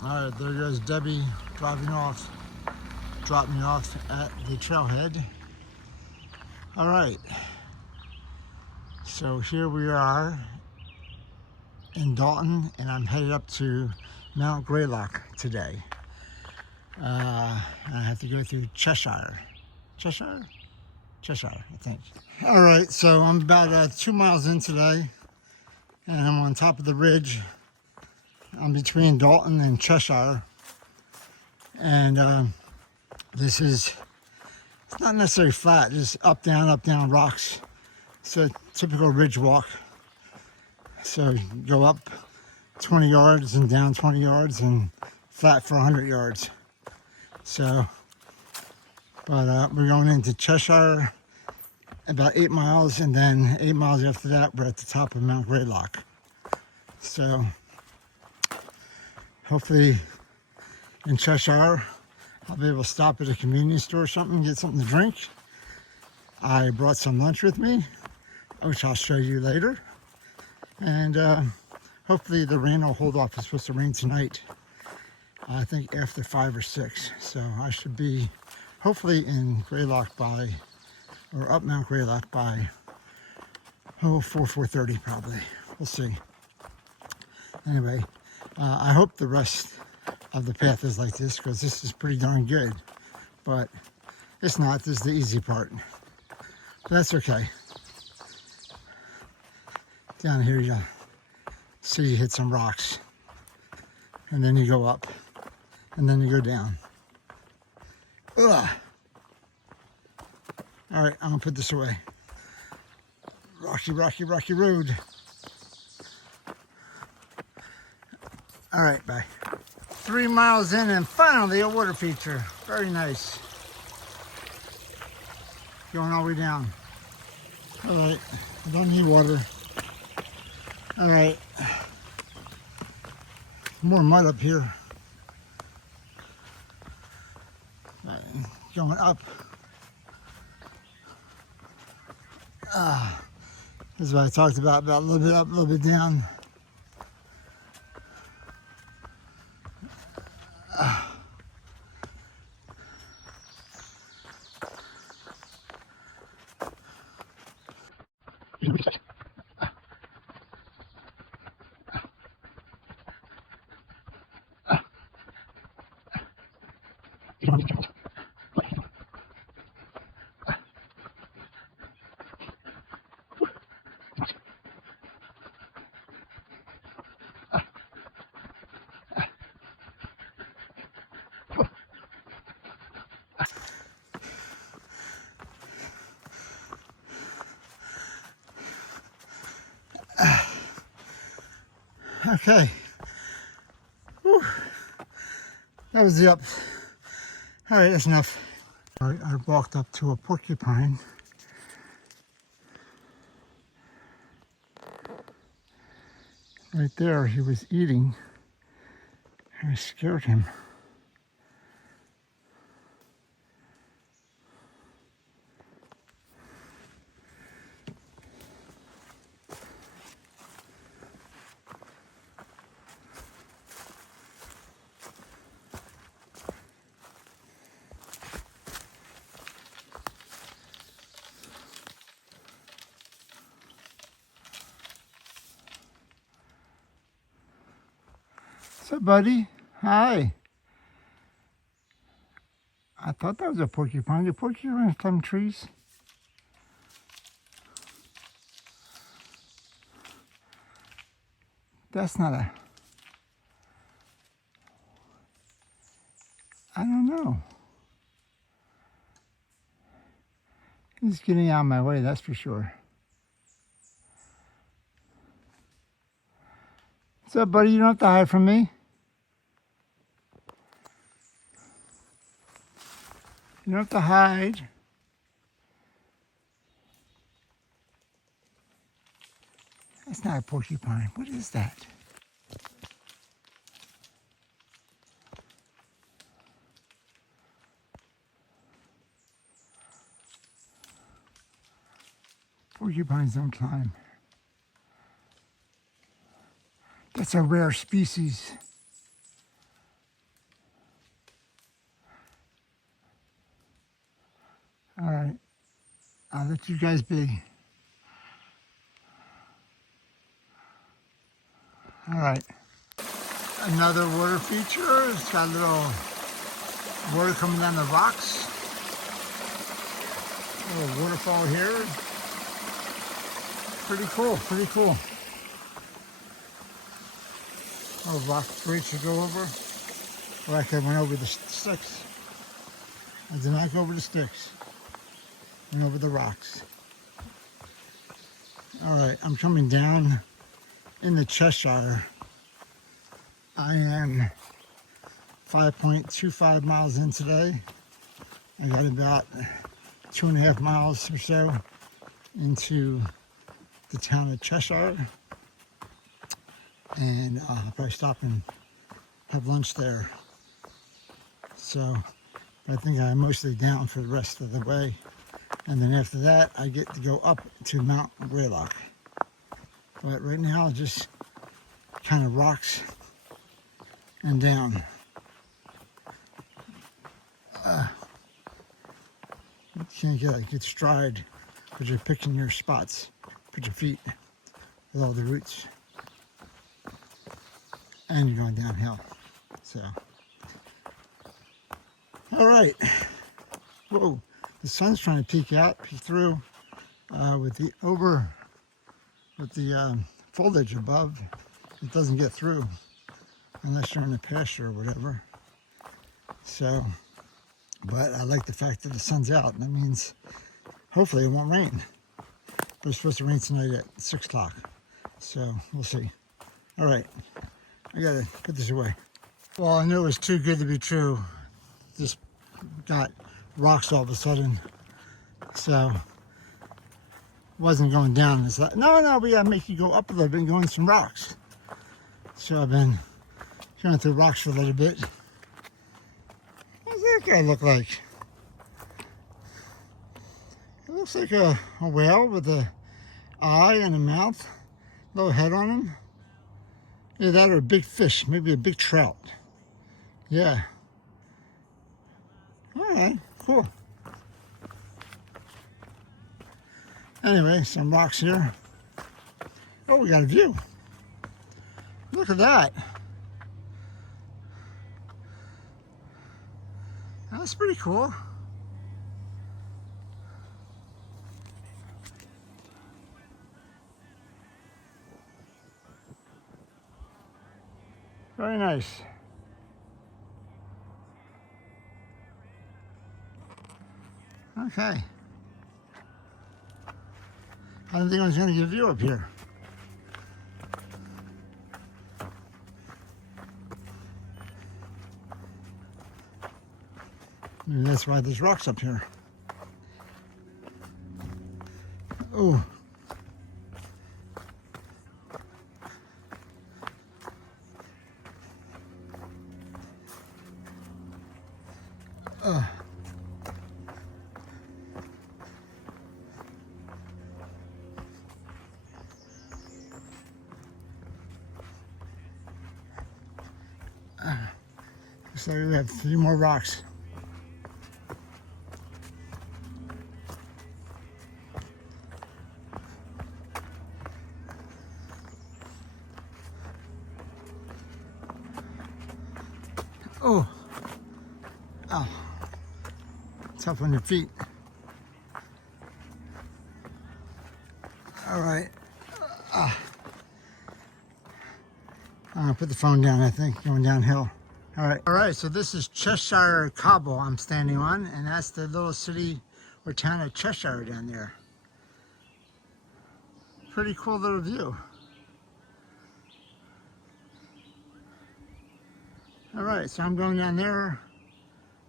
All right, there goes Debbie dropped me off at the trailhead. All right, so here we are in Dalton, and I'm headed up to Mount Greylock today. I have to go through Cheshire, I think. All right, so I'm about 2 miles in today, and I'm on top of the ridge. I'm between Dalton and Cheshire, and this is, it's not necessarily flat, just up, down rocks. It's a typical ridge walk. So you go up 20 yards and down 20 yards and flat for 100 yards. So, but we're going into Cheshire about 8 miles, and then 8 miles after that, we're at the top of Mount Greylock. So hopefully in Cheshire, I'll be able to stop at a convenience store or something, get something to drink. I brought some lunch with me, which I'll show you later. And hopefully the rain will hold off. It's supposed to rain tonight, I think after 5 or 6. So I should be hopefully in Greylock by, or up Mount Greylock by, 4:30 probably. We'll see. Anyway, I hope the rest of the path is like this, because this is pretty darn good. But it's not. This is the easy part. But that's okay. Down here you see you hit some rocks, and then you go up, and then you go down. Ugh. All right, I'm gonna put this away. Rocky road. All right, bye. 3 miles in, and finally a water feature. Very nice. Going all the way down. All right, I don't need water. All right, more mud up here. Going up. This is what I talked about a little bit up, a little bit down. Okay, whew. That was the up. All right, that's enough. All right, I walked up to a porcupine. Right there, he was eating. I scared him. What's up, buddy? Hi. I thought that was a porcupine. Do porcupines climb trees? That's not a... I don't know. He's getting out of my way, that's for sure. What's up, buddy? You don't have to hide from me. You don't have to hide. That's not a porcupine. What is that? Porcupines don't climb. That's a rare species. let you guys be. All right. Another water feature. It's got a little water coming down the rocks. A little waterfall here. Pretty cool, pretty cool. Little rock bridge to go over. Well, I went over the sticks. I did not go over the sticks. Went over the rocks. All right, I'm coming down in the Cheshire. I am 5.25 miles in today. I got about 2.5 miles or so into the town of Cheshire. And I'll probably stop and have lunch there. So I think I'm mostly down for the rest of the way. And then after that, I get to go up to Mount Greylock. But right now, just kind of rocks and down. You can't get a good stride because you're picking your spots, put your feet with all the roots. And you're going downhill. So, all right. Whoa, the sun's trying to peek through with the foliage above. It doesn't get through unless you're in a pasture or whatever. So, but I like the fact that the sun's out. That means hopefully it won't rain. But it's supposed to rain tonight at 6 o'clock. So we'll see. All right. I gotta put this away. Well, I knew it was too good to be true. Just got rocks all of a sudden. So, wasn't going down. It's like, no, we gotta make you go up a little bit and go in some rocks. So I've been going through rocks for a little bit. What does that guy look like? It looks like a whale with an eye and a mouth. Little head on him. Yeah, that or a big fish, maybe a big trout. Yeah. All right, cool. Anyway, some rocks here. Oh, we got a view. Look at that. That's pretty cool. Very nice. Okay. I didn't think I was going to get a view up here. Maybe that's why there's rocks up here. Oh. So we have 3 more rocks. Oh, tough on your feet. All right. I'm gonna put the phone down, I think, going downhill. All right, so this is Cheshire Cobble I'm standing on, and that's the little city or town of Cheshire down there. Pretty cool little view. All right, so I'm going down there.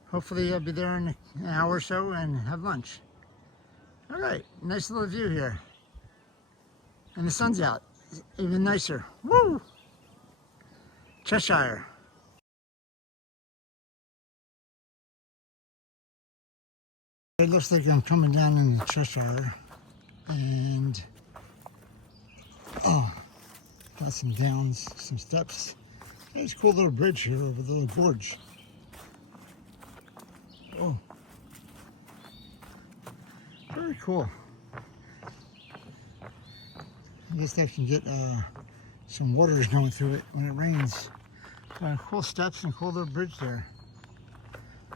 Hopefully I'll be there in an hour or so and have lunch. All right, nice little view here. And the sun's out, even nicer. Woo! Cheshire. It looks like I'm coming down in Cheshire, and got some downs, some steps. There's a cool little bridge here over the little gorge. Oh, very cool. I guess that can get some waters going through it when it rains. Cool steps and cool little bridge there.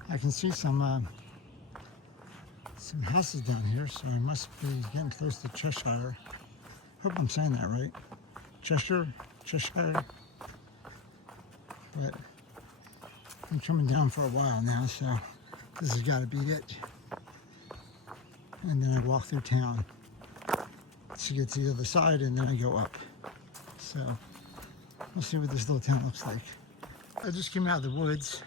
I can see some houses down here, so I must be getting close to Cheshire. Hope I'm saying that right. Cheshire. But I'm coming down for a while now, so this has got to be it. And then I walk through town to get to the other side, and then I go up. So we'll see what this little town looks like. I just came out of the woods,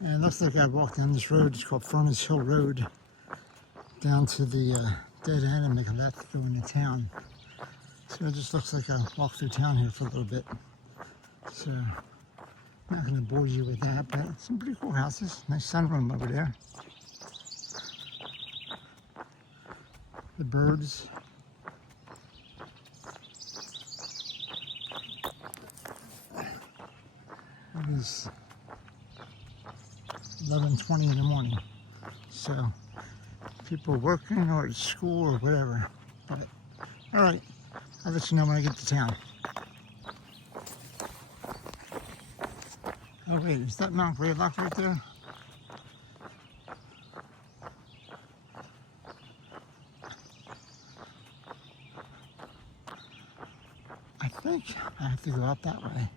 and it looks like I walked down this road. It's called Furnace Hill Road, down to the dead end and make a left to go into town. So it just looks like I walked through town here for a little bit. So I'm not going to bore you with that, but some pretty cool houses. Nice sunroom over there. The birds. It is 11:20 in the morning, so people are working or at school or whatever. But all right, I'll let you know when I get to town. Oh wait, is that Mount Greylock right there? I think I have to go up that way,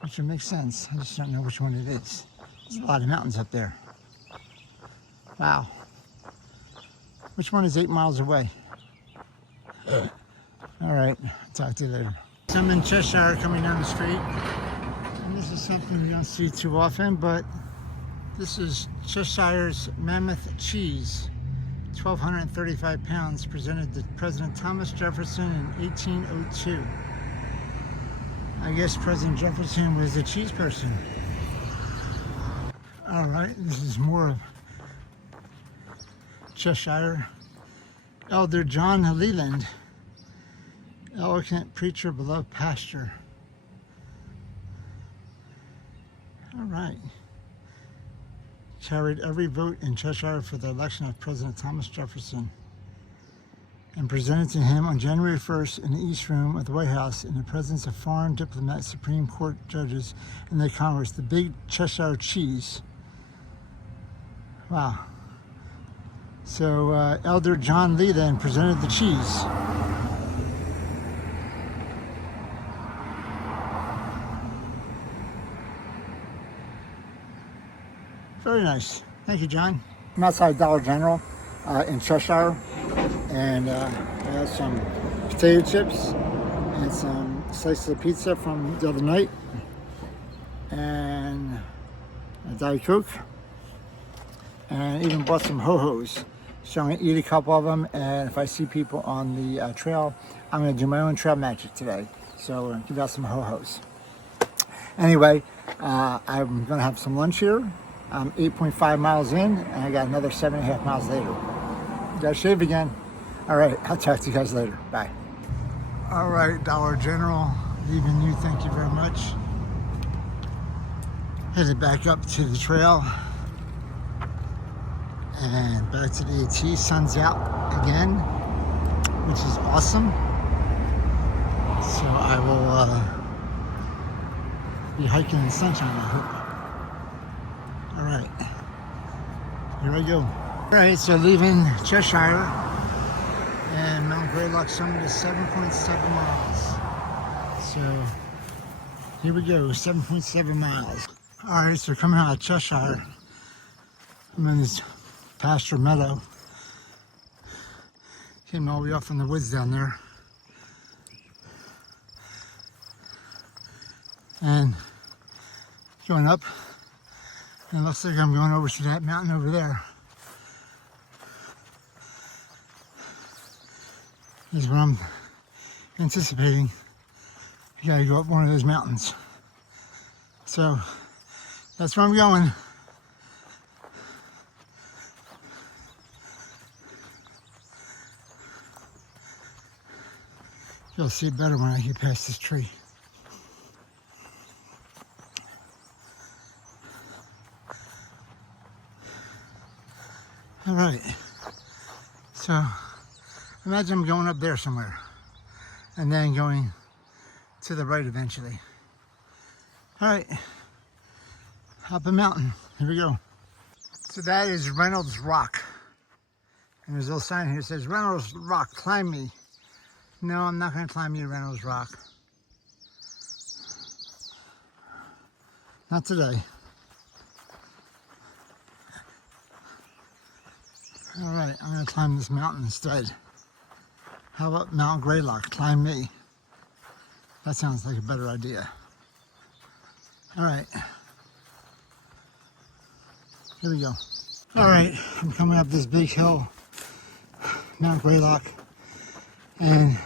which would make sense. I just don't know which one it is. There's a lot of mountains up there. Wow. Which one is 8 miles away? All right, talk to you later. So I'm in Cheshire coming down the street, and this is something you don't see too often, but this is Cheshire's mammoth cheese. 1,235 pounds, presented to President Thomas Jefferson in 1802. I guess President Jefferson was a cheese person. All right, this is more of Cheshire. Elder John Leland, eloquent preacher, beloved pastor. All right. Carried every vote in Cheshire for the election of President Thomas Jefferson, and presented to him on January 1st in the East Room of the White House in the presence of foreign diplomats, Supreme Court judges, and the Congress, the big Cheshire cheese. Wow. So Elder John Lee then presented the cheese. Very nice. Thank you, John. I'm outside Dollar General in Cheshire, and I have some potato chips and some slices of pizza from the other night, and a Diet Coke, and I even bought some ho-hos. So I'm going to eat a couple of them, and if I see people on the trail, I'm going to do my own trail magic today. So we're going to give out some ho-hos. Anyway, I'm going to have some lunch here. I'm 8.5 miles in, and I got another 7.5 miles later. Gotta shave again. All right, I'll talk to you guys later. Bye. All right, Dollar General, leaving you, thank you very much. Headed back up to the trail and back to the AT. Sun's out again, which is awesome. So I will be hiking in the sunshine, I hope. All right, here I go. All right, so leaving Cheshire, and Mount Greylock summit is 7.7 miles. So here we go, 7.7 miles. All right, so coming out of Cheshire, I'm in this pasture meadow. Came all the way up from the woods down there. And going up, and it looks like I'm going over to that mountain over there. Is what I'm anticipating. You gotta go up one of those mountains. So that's where I'm going. You'll see it better when I get past this tree. All right, so imagine I'm going up there somewhere. and then going to the right eventually. All right, up a mountain, here we go. So that is Reynolds Rock. And there's a little sign here that says, Reynolds Rock, climb me. No, I'm not gonna climb you, Reynolds Rock. Not today. All right, I'm gonna climb this mountain instead. How about Mount Greylock, climb me? That sounds like a better idea. All right, here we go. All right, I'm coming up this big hill, Mount Greylock, and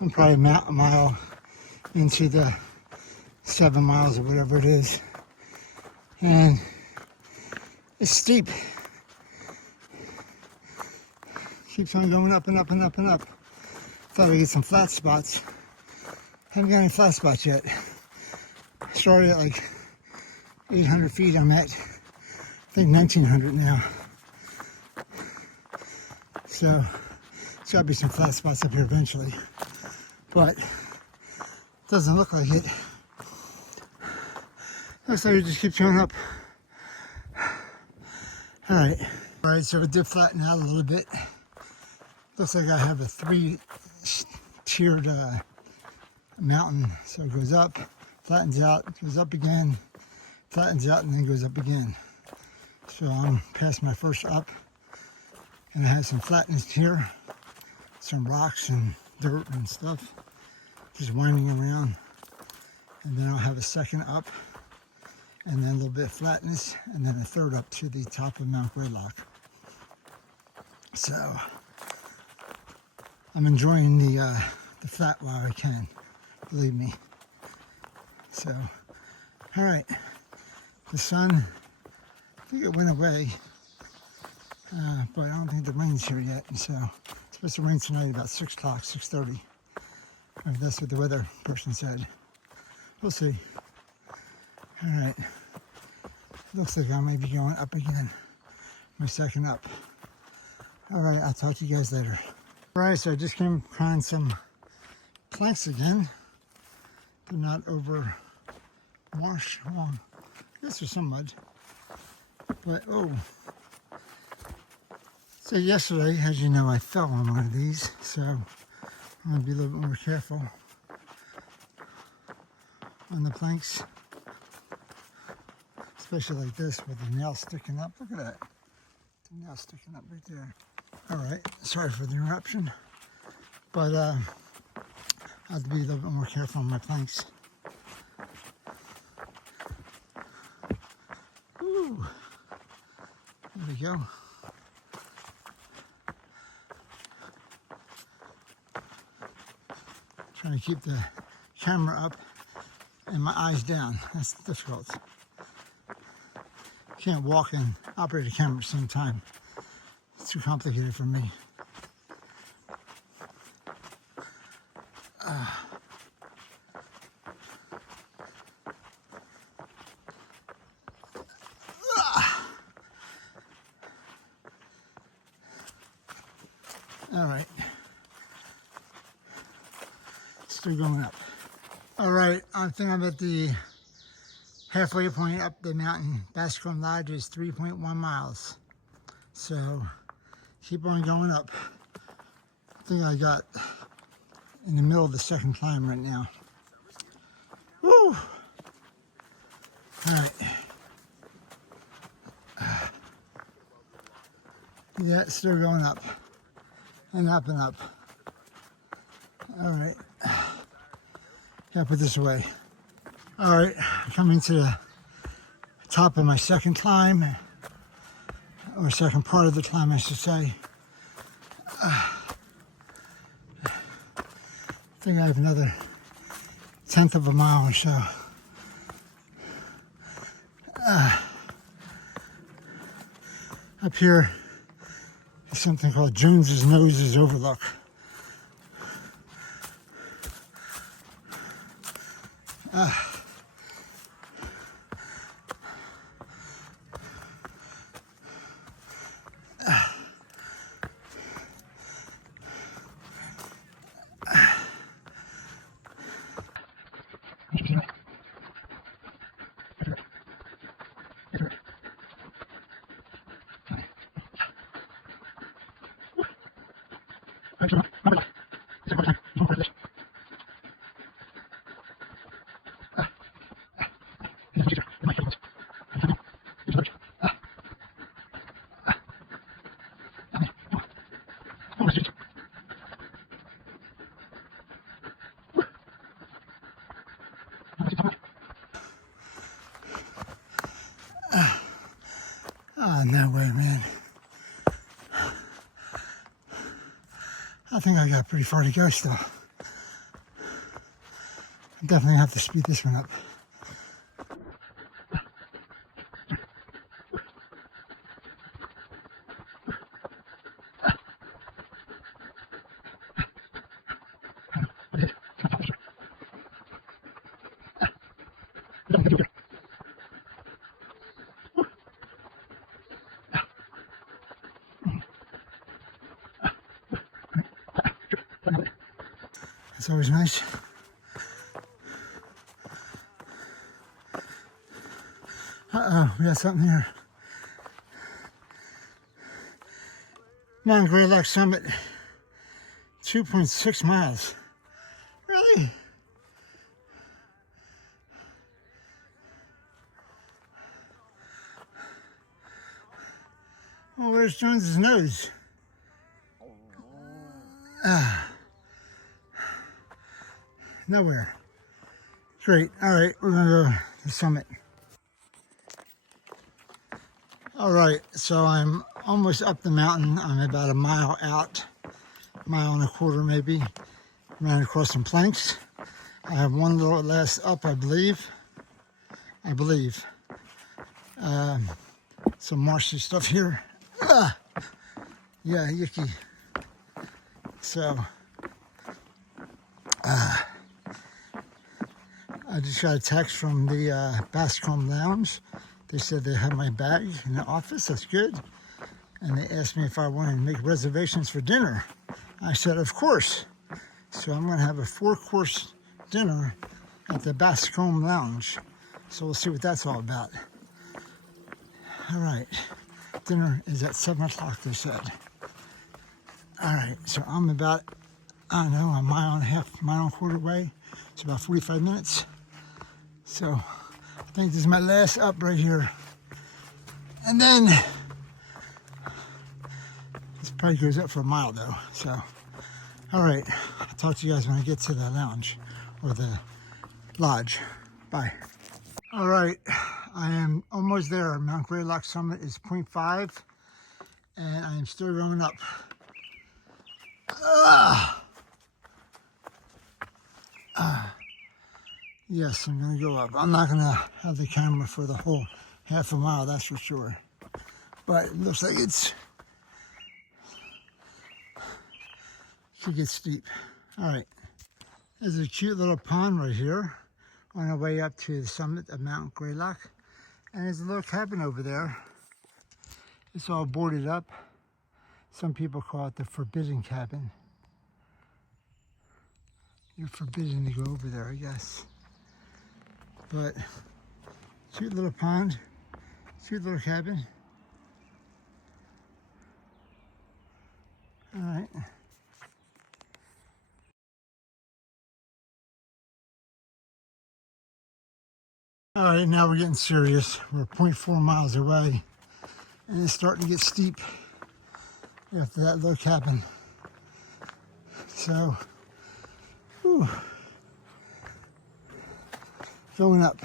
I'm probably a mile into the 7 miles or whatever it is, and it's steep. Keeps on going up and up and up and up. Thought I'd get some flat spots. Haven't got any flat spots yet. Started at like 800 feet. I'm at, I think, 1900 now. So there's gotta be some flat spots up here eventually, but doesn't look like it. Looks like it just keeps going up. All right, so it did flatten out a little bit. Looks like I have a 3-tiered mountain. So it goes up, flattens out, goes up again, flattens out, and then goes up again. So I'm past my first up, and I have some flatness here, some rocks and dirt and stuff, just winding around. And then I'll have a second up, and then a little bit of flatness, and then a third up to the top of Mount Greylock. So I'm enjoying the flat while I can, believe me. So, all right, the sun, I think it went away, but I don't think the rain's here yet. And so it's supposed to rain tonight about 6 o'clock, 6:30. If that's what the weather person said. We'll see. All right, looks like I may be going up again, my second up. All right, I'll talk to you guys later. All right, so I just came across some planks again. They're not over washed. Well, I guess there's some mud, but oh. So yesterday, as you know, I fell on one of these, so I'm gonna be a little bit more careful on the planks, especially like this with the nail sticking up. Look at that, the nail sticking up right there. All right, sorry for the interruption, but I have to be a little bit more careful on my planks. Ooh, there we go. Trying to keep the camera up and my eyes down. That's difficult. Can't walk and operate a camera at the same time. It's too complicated for me. All right. Still going up. All right, I think I'm at the halfway point up the mountain. Bascom Lodge is 3.1 miles. So keep on going up. I think I got in the middle of the second climb right now. Woo! All right. Yeah, still going up and up and up. All right. Gotta put this away. All right, coming to the top of my second climb, or second part of the climb, I should say. I think I have another 1/10 of a mile or so. Up here is something called Jones's Noses Overlook. Oh, no way, man. I think I got pretty far to go still. I definitely have to speed this one up. It's always nice. Uh-oh, we got something here. Mount Greylock Summit, 2.6 miles. Really? Well, where's Jones's nose? Nowhere. Great. All right, we're gonna go to the summit. All right, so I'm almost up the mountain. I'm about a mile out, mile and a quarter maybe. Ran across some planks. I have one little last up, I believe. Some marshy stuff here. Yeah, yucky. So, I just got a text from the Bascom Lodge. They said they have my bag in the office. That's good. And they asked me if I wanted to make reservations for dinner. I said, of course. So I'm going to have a 4-course dinner at the Bascom Lodge. So we'll see what that's all about. All right. Dinner is at 7 o'clock, they said. All right. So I'm about, I don't know, a mile and a half, mile and a quarter away. It's about 45 minutes. So I think this is my last up right here. And then this probably goes up for a mile though. So, all right. I'll talk to you guys when I get to the lounge or the lodge. Bye. All right. I am almost there. Mount Greylock Summit is 0.5 and I am still going up. Yes, I'm going to go up. I'm not going to have the camera for the whole half a mile, that's for sure. But it looks like it should get steep. All right. There's a cute little pond right here on our way up to the summit of Mount Greylock. And there's a little cabin over there. It's all boarded up. Some people call it the forbidden cabin. You're forbidden to go over there, I guess. But cute little pond, cute little cabin. All right. All right, now we're getting serious. We're 0.4 miles away and it's starting to get steep after that little cabin. So, whew, going up.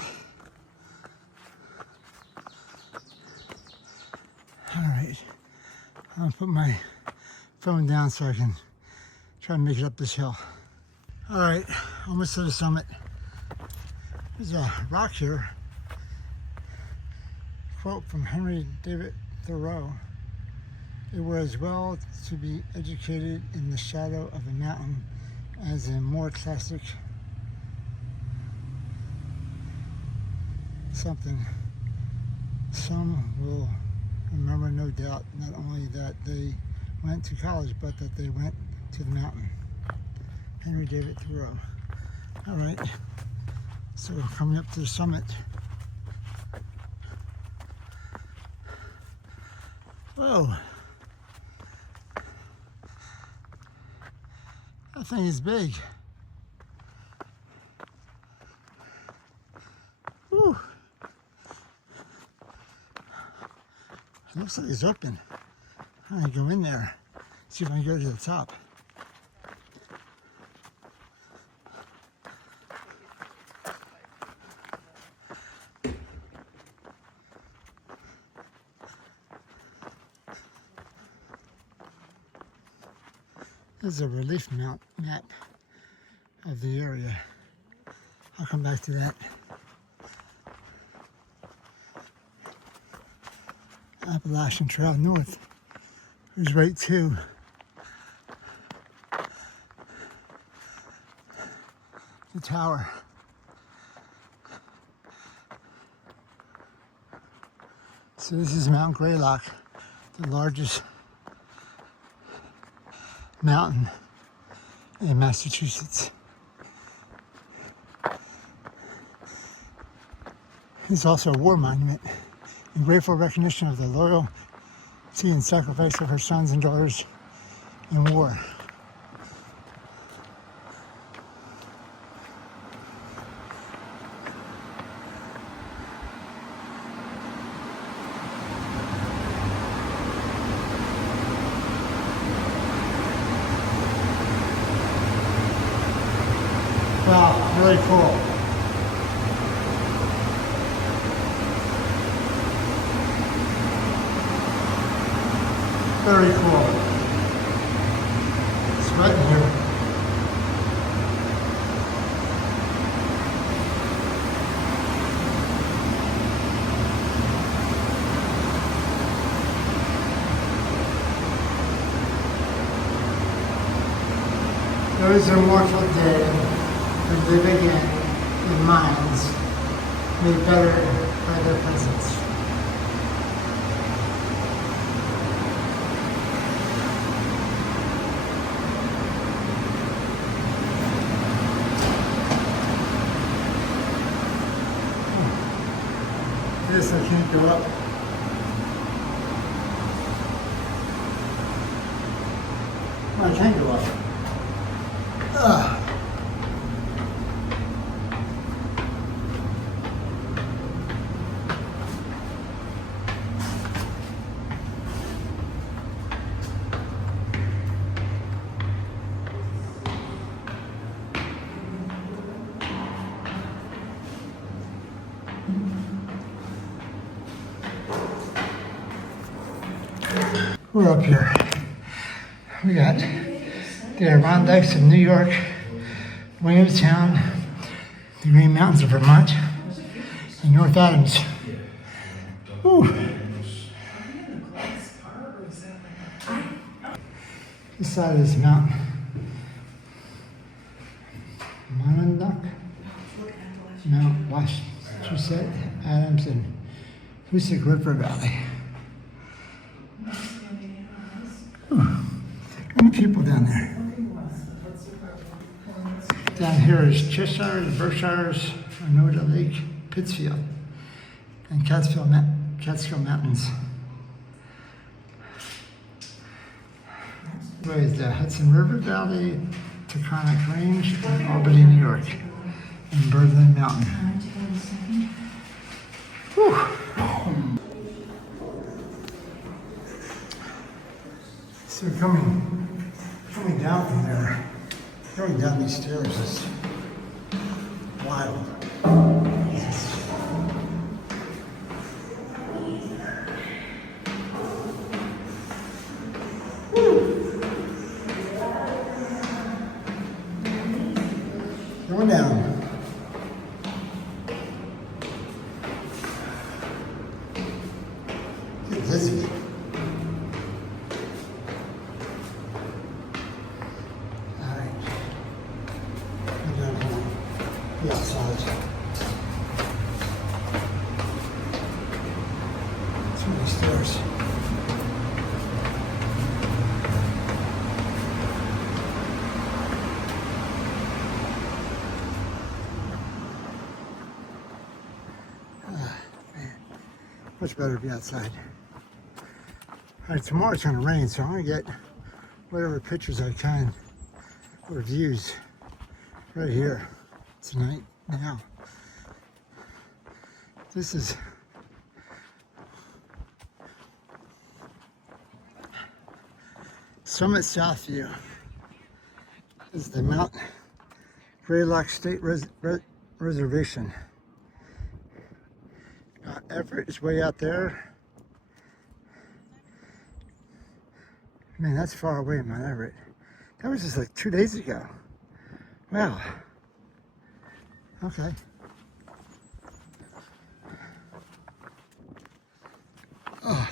All right, I'm gonna put my phone down so I can try to make it up this hill. All right, almost to the summit. There's a rock here. Quote from Henry David Thoreau: "It were as well to be educated in the shadow of a mountain as in more classic something. Some will remember, no doubt, not only that they went to college, but that they went to the mountain." Henry David Thoreau. All right, so coming up to the summit. Whoa. That thing is big. Whew. Looks like it's open. I'm gonna go in there, see if I can go to the top. This is a relief map of the area. I'll come back to that. Appalachian Trail North. There's right to the tower. So this is Mount Greylock, the largest mountain in Massachusetts. It's also a war monument in grateful recognition of the loyalty and sacrifice of her sons and daughters in war. Wow, really cool. Very cool. It's right in here. There is a mortal day we live again in minds made better by their presence. This I can't go up. I can go up. We're up here. We got the Adirondacks of New York, Williamstown, the Green Mountains of Vermont, and North Adams. Whew. This side is Mount Monadnock, Mount Wachusett, Adams, and Hoosick River Valley. Many people down there. Down here is Cheshire, the Berkshires, Onoda Lake, Pittsfield, and Catskill Mountains. Where is the Hudson River Valley, Taconic Range, and Albany, New York, and Birdland Mountain. Whew. So coming down from there, going down these stairs is wild. Going down. Get dizzy. Outside. Through the stairs. Man. Much better to be outside. Alright, tomorrow it's going to rain, so I'm going to get whatever pictures I can or views right here. Tonight, now. This is Summit South View. This is the Mount Greylock State Reservation. Everett is way out there. Man, that's far away, Mount Everett. That was just like 2 days ago. Wow. Okay. Oh.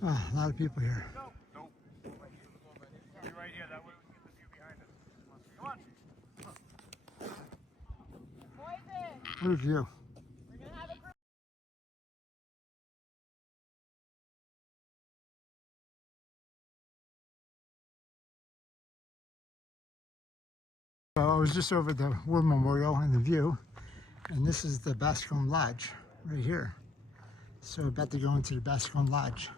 Oh, a lot of people here. Nope. You're right here. That way we can get the view behind us. Come on. What a view. So I was just over the War Memorial and the view, and this is the Bascom Lodge right here. So we're about to go into the Bascom Lodge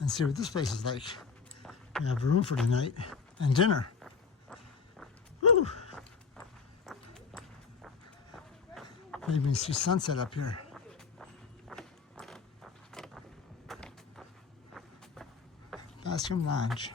and see what this place is like. We have room for the night and dinner. Woo! Maybe you can see sunset up here. Bascom Lodge.